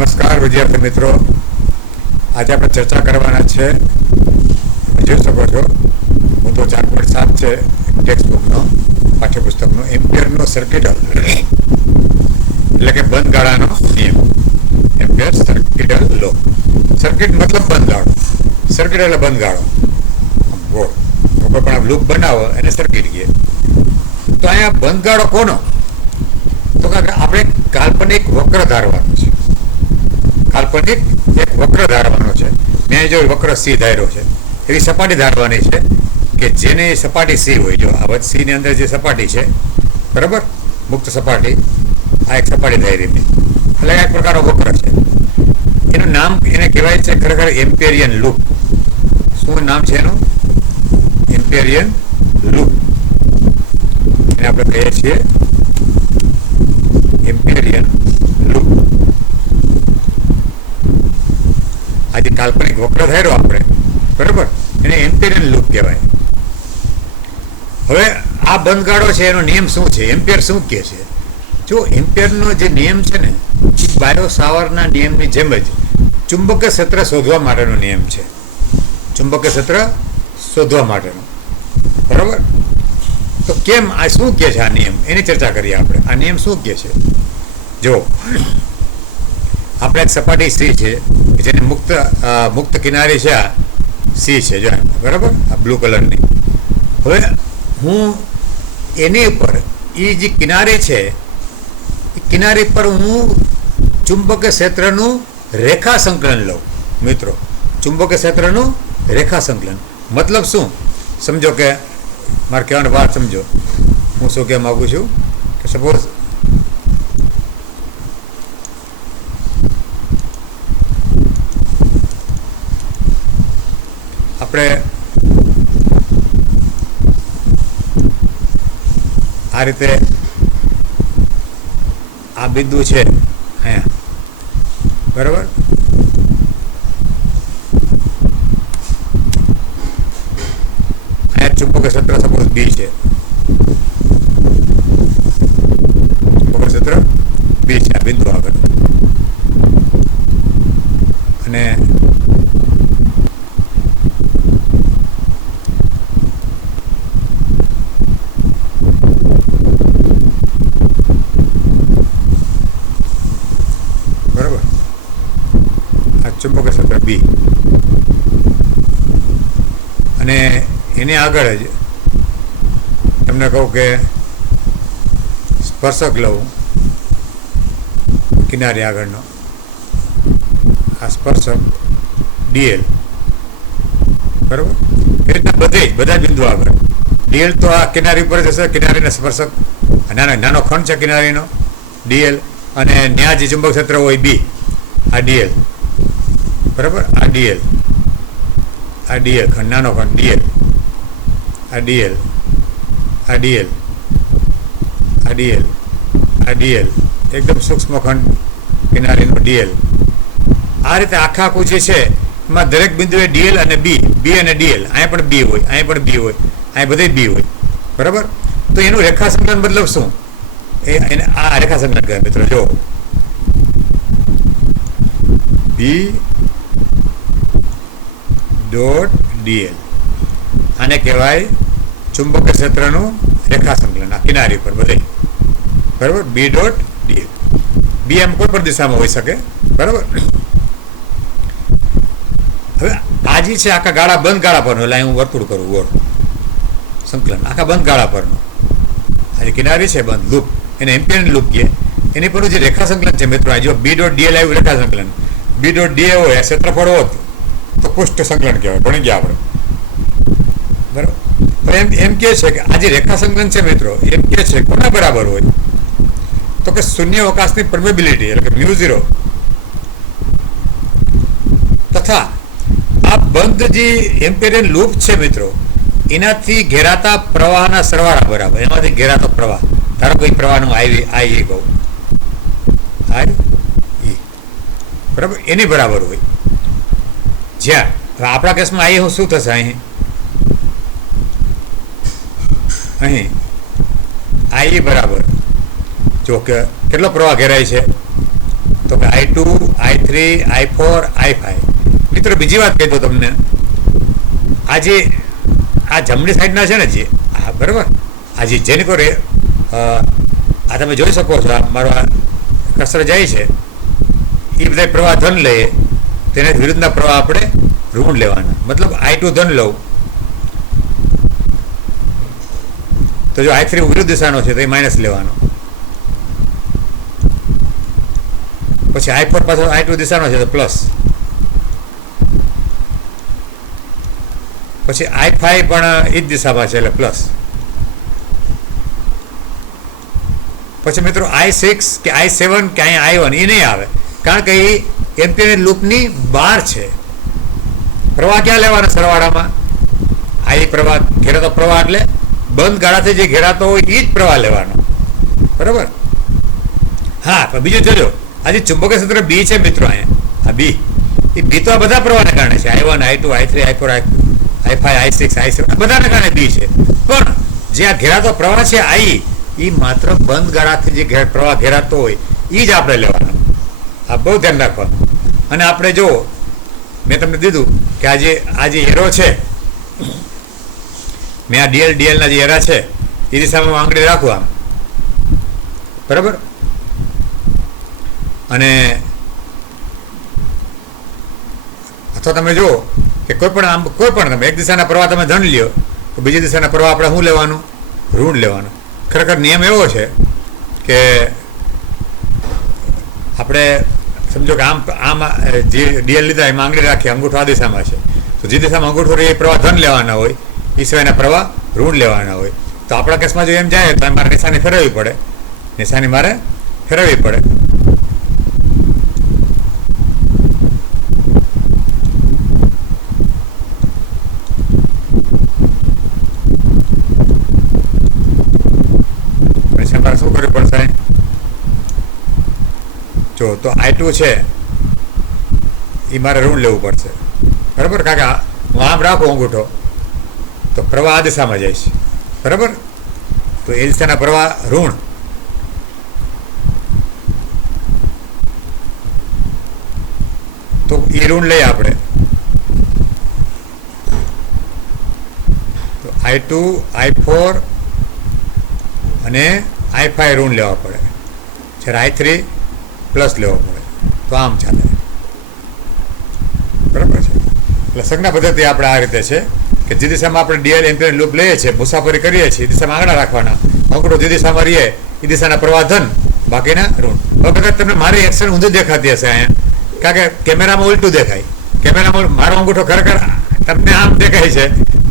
નમસ્કાર વિદ્યાર્થી મિત્રો, આજે આપણે ચર્ચા કરવાના છે. તમે જોઈ શકો છો મુદ્દો 4.7 છે ટેક્સ્ટ બુકનો, પાઠ્યપુસ્તકનો. એમ્પિયરનો સર્કિટલ એટલે કે બંધ ગાળાનો નિયમ. એમ્પિયર સર્કિટલ લો. સર્કિટ મતલબ બંધ ગાળો, સર્કિટ એટલે બંધ ગાળો, ગોળ. કોઈ પણ લૂપ બનાવો એને સર્કિટ કહે. તો અહીંયા બંધ ગાળો કોનો? તો આપણે કાલ્પનિક વક્ર ધારવાનો છે. કાલ્પનિક એક વક્ર ધારવાનો છે. મેં જો વક્ર સી ધાર્યો છે, એવી સપાટી ધારવાની છે કે જેની સપાટી સી હોય. જો આ સી ની અંદર જે સપાટી છે, બરાબર, મુક્ત સપાટી, આ એક સપાટી ધારી મેં, એટલે એક પ્રકારનો વક્ર છે. એનું નામ એને કહેવાય છે ખરેખર એમ્પિયરિયન લૂપ. શું નામ છે એનું? એમ્પિયરિયન લૂપ. એને આપણે કહીએ છીએ એમ્પિયરિયન લૂપ. આજે કાલ્પનિક વક્ર ધાર્યો આપણે, બરાબર, એને એમ્પિયરિયન લૂપ કહેવાય. હવે આ બંધગાળો છે, એનો નિયમ શું છે? એમ્પિયર શું કહે છે? જો એમ્પિયરનો જે નિયમ છે ને, એ બાયો સાવરના નિયમની જેમ જ ચુંબકીય ક્ષેત્ર શોધવા માટેનો નિયમ છે. ચુંબકીય ક્ષેત્ર શોધવા માટેનો, બરાબર. તો કેમ આ શું કહે છે આ નિયમ? એની ચર્ચા કરીએ આપણે. આ નિયમ શું કહે છે? જો આપણે એક સપાટી સી છે જેની મુક્ત કિનારી છે, આ સી છે, જો બરાબર, આ બ્લુ કલરની. હવે હું એની ઉપર એ જે કિનારી છે, એ કિનારી પર હું ચુંબકીય ક્ષેત્રનું રેખા સંકલન લઉં. મિત્રો, ચુંબકીય ક્ષેત્રનું રેખા સંકલન મતલબ શું? સમજો કે મારે કહેવાની વાત સમજો. હું શું કહેવા માગું છું કે સપોઝ આપણે આ રીતે આ બિંદુ છે અહીંયા, બરાબર, અહીંયા ચુંબકીય ક્ષેત્ર સપોઝ બી છે. ચુંબકીય ક્ષેત્ર બી છે આ બિંદુ આગળ. અને ચુંબકીય ક્ષેત્ર બી, અને એની આગળ જ તમને કહું કે સ્પર્શક લઉં કિનારી આગળનો, આ સ્પર્શક ડીએલ, બરાબર. એ રીતના બધા બિંદુ આગળ ડીએલ તો આ કિનારી ઉપર જશે, કિનારીના સ્પર્શક નાનો ખંડ છે કિનારીનો ડીએલ, અને ત્યાં જે ચુંબક ક્ષેત્ર હોય બી, આ ડીએલ, બરાબર, આ ડીએલ ખંડ, નાનો ખંડ ડીએલ, આ ડીએલ, આ ડીએલ, આ ડીએલ, આ ડીએલ, એકદમ સૂક્ષ્મ ખંડ કિનારીનો ડીએલ. આ રીતે આખું જે છે એમાં દરેક બિંદુએ ડીએલ અને બી અને ડીએલ, અહીંયા પણ બી હોય, અહીંયા પણ બી હોય, અહીંયા બધે બી હોય, બરાબર. તો એનું રેખા સંકલન મતલબ શું? એને આ રેખા સંકલન કહે મિત્રો. જો બી ડોટ ડીએલ, આને કહેવાય ચુંબકીય ક્ષેત્રનું રેખા સંકલન, આ કિનારી પર બધે, બરાબર. બી ડોટ ડીએલ. બી એમ કોઈ પણ દિશામાં હોઈ શકે, બરાબર. હવે આ જે છે આખા ગાળા બંધ ગાળા પરનો, એટલે હું વર્તુળ કરું ગોળ સંકલન આખા બંધ ગાળા પરનો. આ જે કિનારી છે બંધ લૂપ, એને એમ્પિયરિયન લૂપ કહે. એની પરનું જે રેખા સંકલન છે મિત્રો, આ જો બી ડોટ ડીએલ આવ્યું રેખા સંકલન, બી ડોટ ડીએ હોય ક્ષેત્રફળ હોત તો પૃષ્ઠ સંકલન કહેવાય, ભણી ગયા આપણે, બરાબર. પણ એમ કહે છે કે આ જે રેખા સંકલન છે મિત્રો, એમ કહે છે કોના બરાબર હોય? તો કે શૂન્ય અવકાશની પરમેબિલિટી એટલે કે μ0 તથા આ બંધ જે એમ્પિયરિયન લૂપ છે મિત્રો, એનાથી ઘેરાતા પ્રવાહના સરવાળા બરાબર. એમાંથી ઘેરાતો પ્રવાહ, ધારો કોઈ પ્રવાહનું આઈ કહું, બરાબર, એની બરાબર હોય. જ્યાં આપણા કેસમાં આઈ શું થશે? અહીં આઈ બરાબર, જો કે કેટલો પ્રવાહ ઘેરાય છે? તો કે I2, I3, I4, I5. મિત્રો બીજી વાત કહી દો તમને, આ જે આ જમણી સાઈડના છે ને જે બરાબર, આ જે જેને કો આ તમે જોઈ શકો છો, આ મારો આ કસર જાય છે, એ બધા પ્રવાહ ધન લઈએ, તેને વિરુદ્ધના પ્રવાહ આપણે ઋણ લેવાના. મતલબ I2 ધન લઉં તો જો I3 વિરુદ્ધ દિશાનો છે તો એ માઇનસ લેવાનો. પછી I4 પાછો I2 દિશાનો છે તો પ્લસ. પછી I5 પણ એ જ દિશામાં છે એટલે પ્લસ. પછી મિત્રો I6 કે I7 કે અહીંયા I1 એ નહીં આવે, કારણ કે એ એમ્પિયરની લૂપની બહાર છે. પ્રવાહ ક્યાં લેવાના સરવાળામાં? આ પ્રવાહ ઘેરાતો પ્રવાહ એટલે બંધ ગાળાથી જે ઘેરાતો હોય એ જ પ્રવાહ લેવાનો, બરાબર. હા, પણ બીજું જોજો, આ જે ચુંબકીય ક્ષેત્ર બી છે મિત્રો, અહીંયા આ બી, એ બી તો આ બધા પ્રવાહને કારણે છે. I1, I2, I3, I4, I5, I6, I7 બધાને કારણે બી છે. પણ જે આ ઘેરાતો પ્રવાહ છે એ માત્ર બંધ ગાળાથી જે પ્રવાહ ઘેરાતો હોય એ જ આપણે લેવાનો. આ બહુ ધ્યાન રાખવાનું. અને આપણે જો મેં તમને દીધું કે આ જે એરો છે, મેં આ ડીએલના જે એરા છે એ દિશામાં આંગળી રાખું આમ, બરાબર. અને અથવા તમે જુઓ કે કોઈ પણ તમે એક દિશાના પ્રવાહ તમે ધન લ્યો તો બીજી દિશાના પ્રવાહ આપણે શું લેવાનું? ઋણ લેવાનું. ખરેખર નિયમ એવો છે કે આપણે સમજો કે આમ જે ડીએલ લીધા એમાં આંગળી રાખી, અંગૂઠો આ દિશામાં છે, તો જે દિશામાં અંગૂઠો રહે એ પ્રવાહ ધન લેવાના હોય, એ સિવાયના પ્રવાહ ઋણ લેવાના હોય. તો આપણા કેસમાં જો એમ જાય તો મારે નિશાની ફેરવવી પડે, મારે શું કરવું પડશે? જો તો I2 છે એ મારે ઋણ લેવું પડશે, બરાબર. કારણ કે હું આમ રાખું અંગૂઠો તો પ્રવાહ આ દિશામાં જાય છે, બરાબર. તો એ દિશાના પ્રવાહ ઋણ. તો એ ઋણ લઈએ આપણે, તો I2, I4 અને I5 ઋણ લેવા પડે, જ્યારે I3 પ્લસ લેવો પડે. તો આમ ચાલે, બરાબર છે. એટલે સંજ્ઞા પદ્ધતિ આપણે આ રીતે છે કે જે દિશામાં આપણે ડીએલ એમ્પિયર લૂપ લઈએ છીએ, મુસાફરી કરીએ છીએ, એ દિશામાં આંગળા રાખવાના, અંગૂઠો જે દિશામાં રહીએ એ દિશાના પ્રવાહ ધન, બાકીના ઋણ. હવે કદાચ તમને મારી એક્શન ઊંધી દેખાતી હશે અહીંયા, કારણ કે કેમેરામાં ઉલટું દેખાય. કેમેરામાં મારો અંગૂઠો ખરેખર તમને આમ દેખાય છે,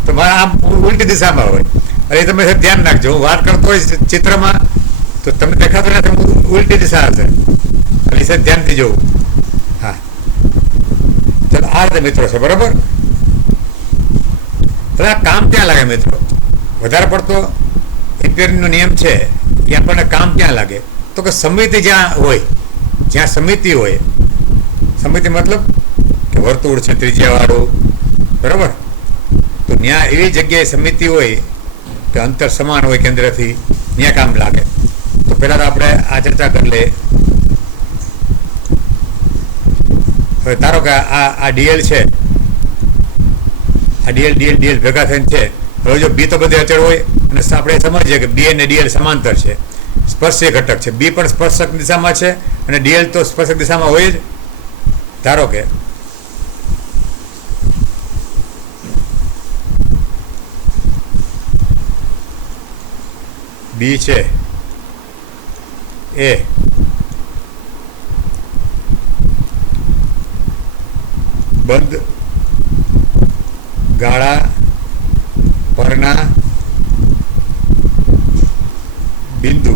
તો મારા આમ ઉલટી દિશામાં હોય. અને એ તમે ધ્યાન રાખજો, હું વાત કરતો હોય ચિત્રમાં તો તમને દેખાતું નથી, ઉલટી દિશા હશે, અને એ ધ્યાનથી જોવું. હા, ચાલો આ રીતે મિત્રો છે, બરાબર. આ કામ ક્યાં લાગે મિત્રો? વધારે પડતો એમ્પિયરનો નિયમ છે એ આપણને કામ ક્યાં લાગે? તો કે સમિતિ જ્યાં સમિતિ હોય, સમિતિ મતલબ કે વર્તુળ છે ત્રિજ્યાવાળું, બરાબર. તો ત્યાં એવી જગ્યાએ સમિતિ હોય કે અંતર સમાન હોય કેન્દ્રથી, ત્યાં કામ લાગે. તો પહેલાં તો આપણે આ ચર્ચા કરી લઈએ. હવે ધારો કે આ ડીએલ છે, આ ડીએલ ભેગા થઈને છે. હવે જો બી તો બધે અચળ હોય અને આપણે સમજીએ કે બી અને ડીએલ સમાંતર છે, સ્પર્શીય ઘટક છે. બી પણ સ્પર્શક દિશામાં છે અને ડીએલ તો સ્પર્શક દિશામાં હોય જ. ધારો કે બી છે એ બંધ ગાળા પરના બિંદુ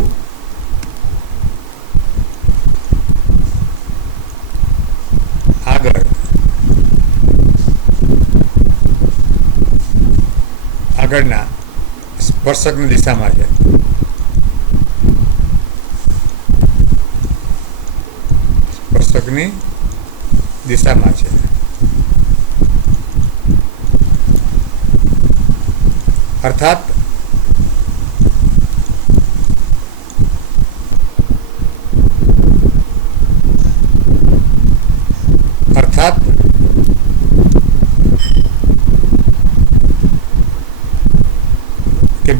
આગળના સ્પર્શકની દિશામાં છે. સ્પર્શકની દિશામાં છે. અર્થાત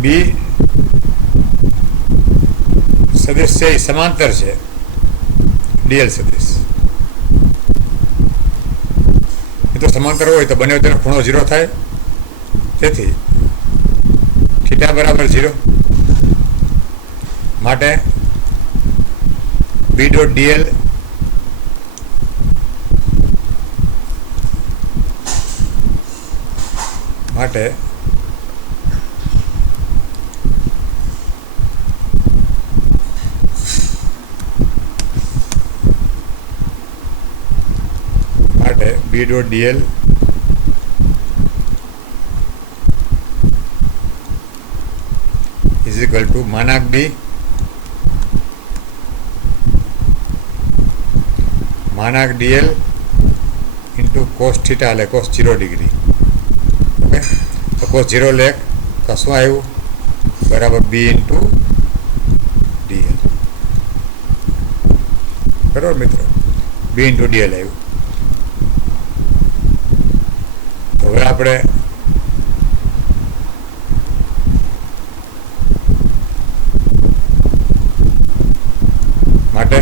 બી સદિશ છે એ સમાંતર છે ડીએલ સદિશ. એ તો સમાંતર હોય તો બંને વચ્ચેનો ખૂણો 0 થાય. તેથી થીટા બરાબર 0 માટે બી ડોટ ડીએલ માટે B dot DL is equal to માનાક બી માનાક ડીએલ ઇન્ટુ કોસ થીટા એટલે કોસ 0 ડિગ્રી. ઓકે, તો કોસ 0 લે તો શું આવ્યું? બરાબર બી ઇન્ટુ ડીએલ. બરાબર મિત્રો, બી ઇન્ટુ ડીએલ આવ્યું. તો હવે આપણે માટે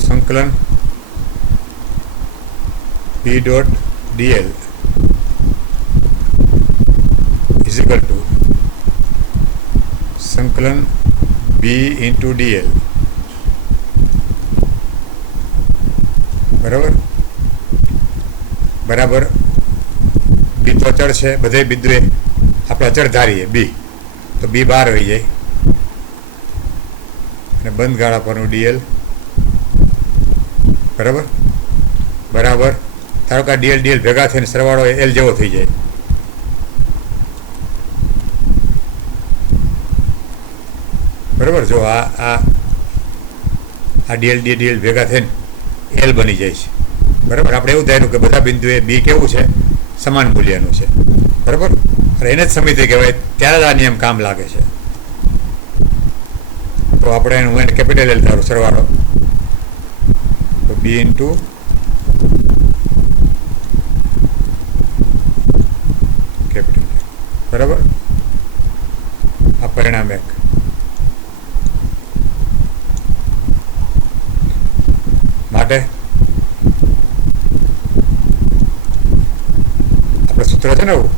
સંકલન B dot DL is equal to સંકલન બી ઇન્ટુ ડીએલ. બરાબર બરાબર બી તો અચળ છે, બધે બિંદુએ આપણે અચળ ધારીએ બી, તો બી બહાર આવી જાય અને બંધ ગાળા પરનું ડીએલ બરાબર બરાબર ધારો કે ડીએલ ડીએલ ભેગા થઈને સરવાળો એલ જેવો થઈ જાય. બરાબર, જો આ ડીએલ ડીએલ ભેગા થઈને એલ બની જાય છે. બરાબર, આપણે એવું ધાર્યું કે બધા બિંદુએ બી કેવું છે? સમાન મૂલ્યનું છે. બરાબર, એને જ સમિતિ કહેવાય. ત્યારે જ આ નિયમ કામ લાગે છે. તો આપણે હું એને કેપિટલ એલ ધારું સરવાળો, તો બી ઇન્ટુ કેપિટલ. બરાબર, આ પરિણામ એક. માટે આપણે સૂત્ર છે ને એવું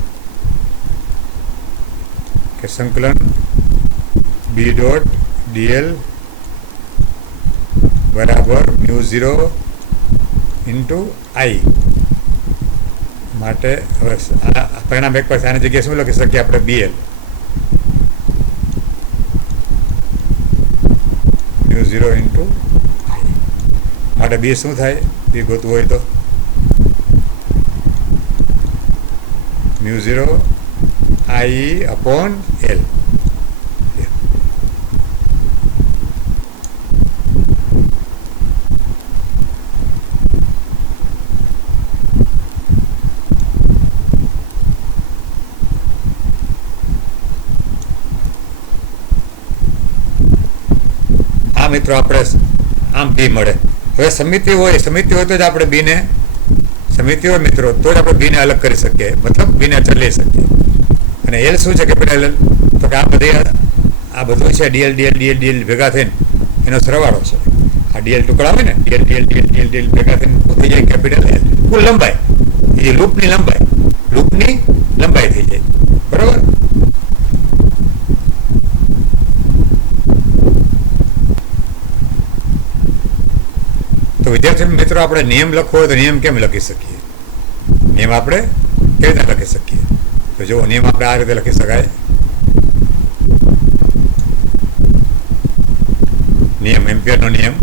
કે સંકલન બી ડોટ ડીએલ બરાબર μ0 ઇન્ટુ આઈ. માટે હવે આ પરિણામ એક પાસે આની જગ્યાએ શું લખી શકીએ આપણે? બીએલ μ0 ઇન્ટુ માટે બી શું થાય? બી ગોતવું હોય તો μ0 આઈ અપોન એલ. આ મિત્રો આપણે આમ બી મળે. હવે સમિતિ હોય તો જ આપણે બીને સમિતિ હોય મિત્રો તો જ આપણે બીને અલગ કરી શકીએ, મતલબ બીને અચળ લઈ શકીએ. અને એલ શું છે? Capital L. તો કે આ બધું છે ડીએલ ડીએલ ડીએલ ડીએલ ભેગા થઈને એનો સરવાળો છે. આ ડીએલ ટુકડા હોય ને DL DL DL DL DL ભેગા થઈને થઈ જાય કેપિટલ એલ. કુલ લંબાઈ, એ લૂપની લંબાઈ થઈ જાય. બરાબર, તો વિદ્યાર્થી મિત્રો આપણે નિયમ લખવો હોય તો નિયમ કેમ લખી શકીએ? નિયમ આપણે કેવી રીતે લખી શકીએ? તો જો નિયમ આપણે આ રીતે લખી શકાય. નિયમ એમ્પિયરનો નિયમ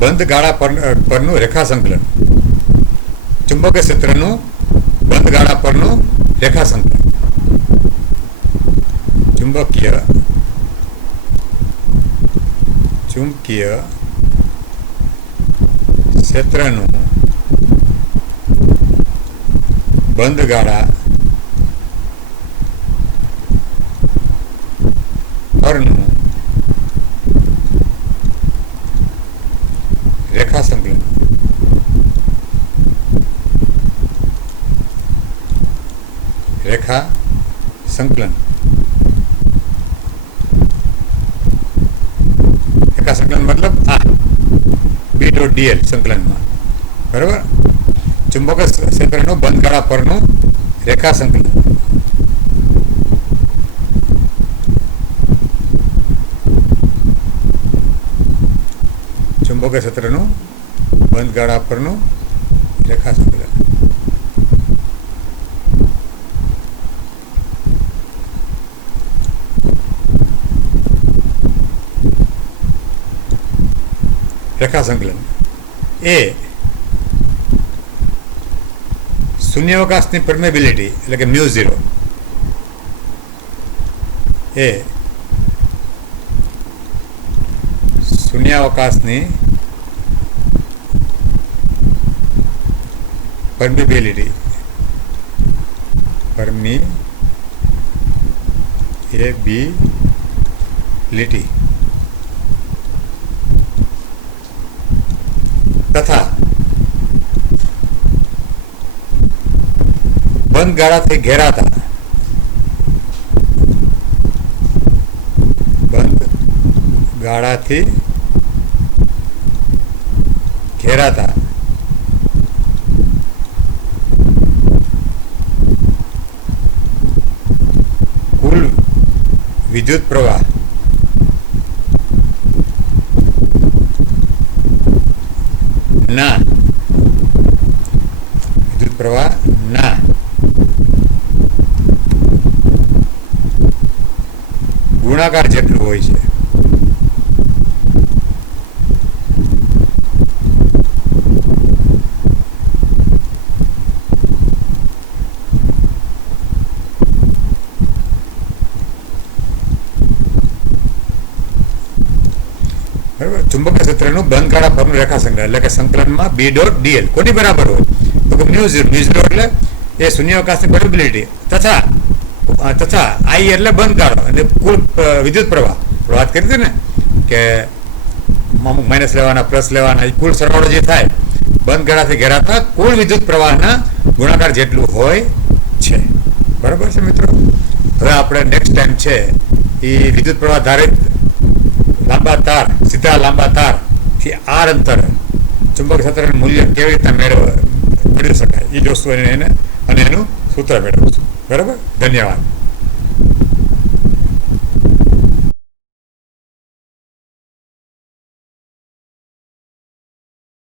બંધ ગાળા પરનું રેખા સંકલન. ચુંબકીય ક્ષેત્રનું બંધ ગાળા પરનું રેખા સંકલન. ચુંબકીય ક્ષેત્રનું બંધ ગાળા પરનું રેખા સંકલન. રેખા સંકલન. રેખા સંકલન મતલબ આ B.dl સંકલનમાં, બરાબર. ચુંબક ક્ષેત્રનું બંધગાળા પરનું રેખા સંકલન. ચુંબક ક્ષેત્રનું બંધગાળા પરનું રેખા સંકલન. રેખા સંકલન એ શૂન્યાવકાશની પરમેબિલિટી એટલે કે μ0 એ શૂન્યાવકાશની પરમેબિલિટી તથા બંધ ગાળાથી ઘેરાતા કુલ વિદ્યુત પ્રવાહ ના ગુણાકાર જેટલું હોય છે. બરાબર. ચુંબકીય ક્ષેત્રનું બંધગાળા પરનું રેખા સંકલન એટલે કે સંકલનમાં B.dl કોની બરાબર હોય તો કે μ0 એટલે એ શૂન્યાવકાશની પરમેબિલિટી તથા I એટલે બંધગાળો અને કુલ વિદ્યુત પ્રવાહ વાત કરી હતી ને કે અમુક માઇનસ લેવાના પ્લસ લેવાના એ કુલ સરવાળો જે થાય બંધગાળાથી ઘેરાતા કુલ વિદ્યુત પ્રવાહના ગુણાકાર જેટલું હોય છે. બરાબર છે મિત્રો. હવે આપણે નેક્સ્ટ ટાઈમ છે એ વિદ્યુત પ્રવાહ ધારિત સીધા લાંબા તારથી આર અંતર ચુંબક ક્ષેત્રનું મૂલ્ય કેવી રીતના મેળવી શકાય એ જોશું અને એનું સૂત્ર મેળવશું. બરાબર. ધન્યવાદ.